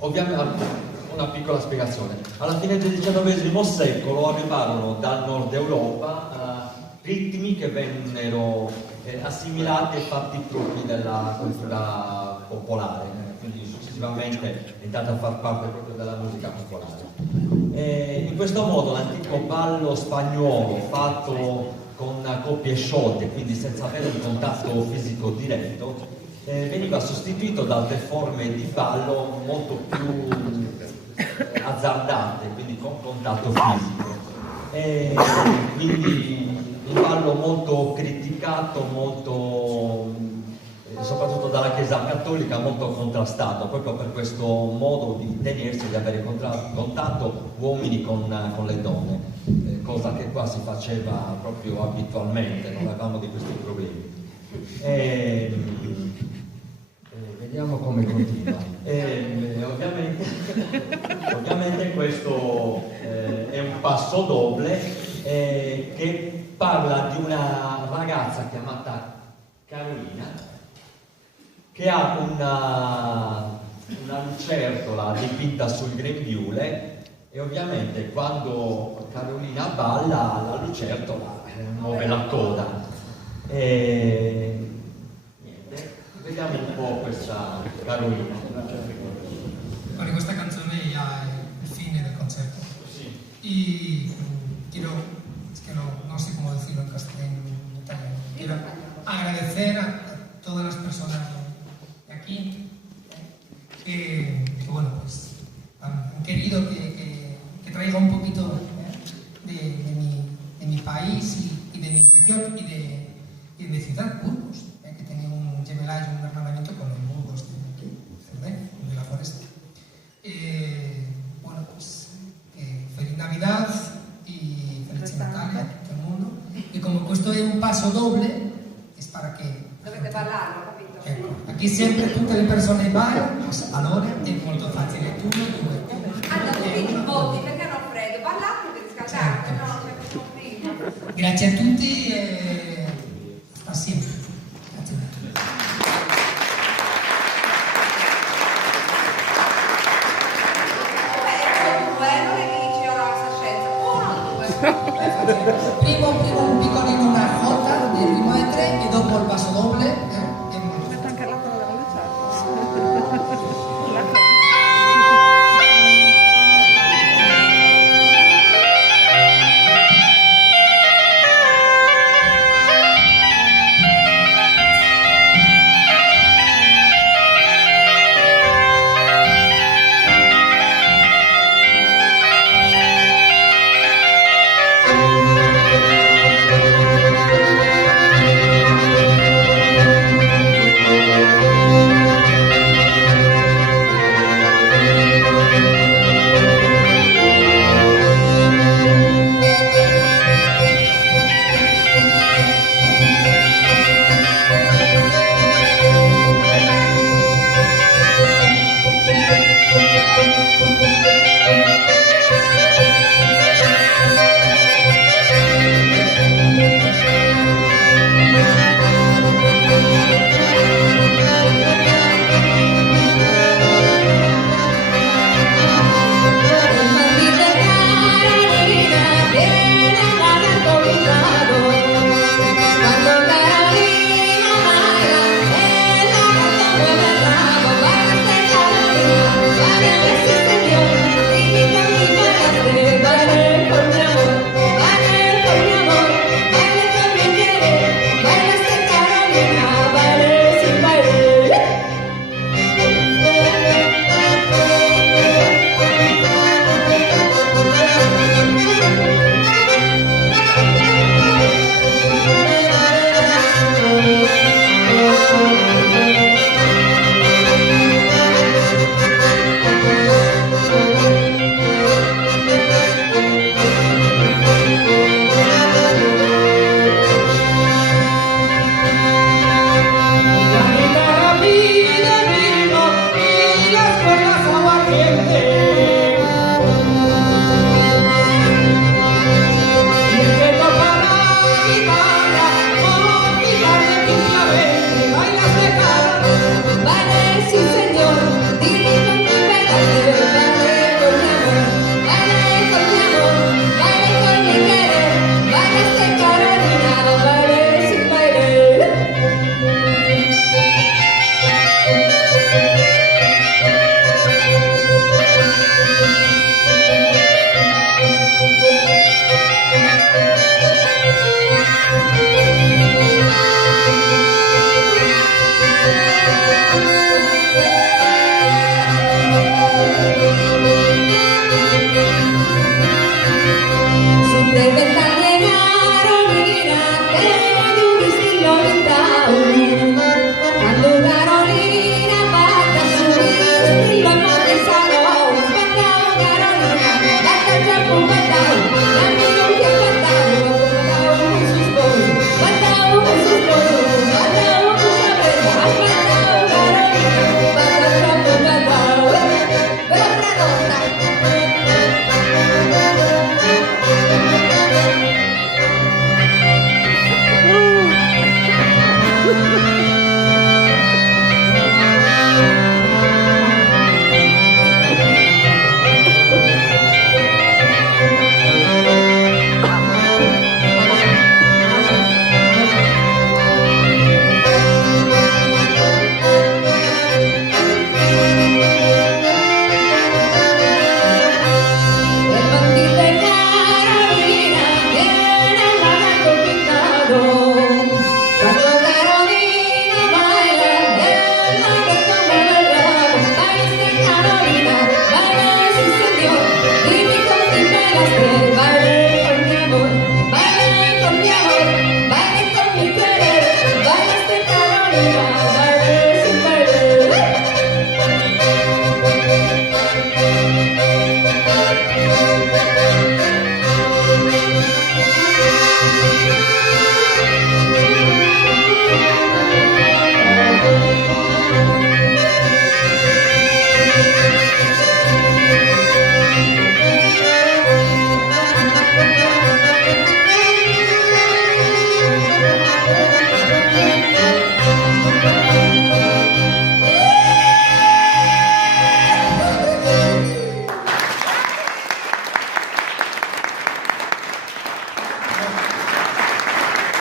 Ovviamente, una piccola spiegazione. Alla fine del XIX secolo arrivarono dal nord Europa ritmi che vennero assimilati e fatti propri della cultura popolare, quindi successivamente è entrata a far parte proprio della musica popolare. In questo modo l'antico ballo spagnuolo fatto con coppie sciolte, quindi senza avere un contatto fisico diretto, veniva sostituito da altre forme di ballo molto più azzardate, quindi con contatto fisico. Quindi un ballo molto criticato, molto, soprattutto dalla Chiesa cattolica, molto contrastato, proprio per questo modo di tenersi, di avere contatto uomini con le donne, cosa che qua si faceva proprio abitualmente, non avevamo di questi problemi. Vediamo come continua. Ovviamente questo è un passo doble che parla di una ragazza chiamata Carolina che ha una lucertola dipinta sul grembiule e ovviamente quando Carolina balla la lucertola muove la coda. Vediamo un po' questa Carolina. Vale, questa canzone ya es el fin del concerto. Sí. Y quiero, es que no sé cómo decirlo en castellano, en italiano. Quiero agradecer a todas las personas de aquí que bueno, pues han querido que traiga un poquito de mi país y de mi región y de mi ciudad, Burgos, que tenía un gemelaggio, un hermanamiento con el Burgos de aquí, de la Foresta. Bueno, pues feliz Navidad y feliz Natale a tutto il mondo. E come questo è un passo doble, è para che dovete ballarlo, capito? ecco, qui sempre tutte le persone ballano, allora è molto facile, tu e due. Quindi voti perché hanno freddo, ballate devi scaldare, Certo. no, non c'è più conflitto. Grazie a tutti e hasta sempre. Grazie. Quello che mi dice ora la scienza, uno o due? Primo un piccolino, una jota del ritmo de tre e dopo il passo doble.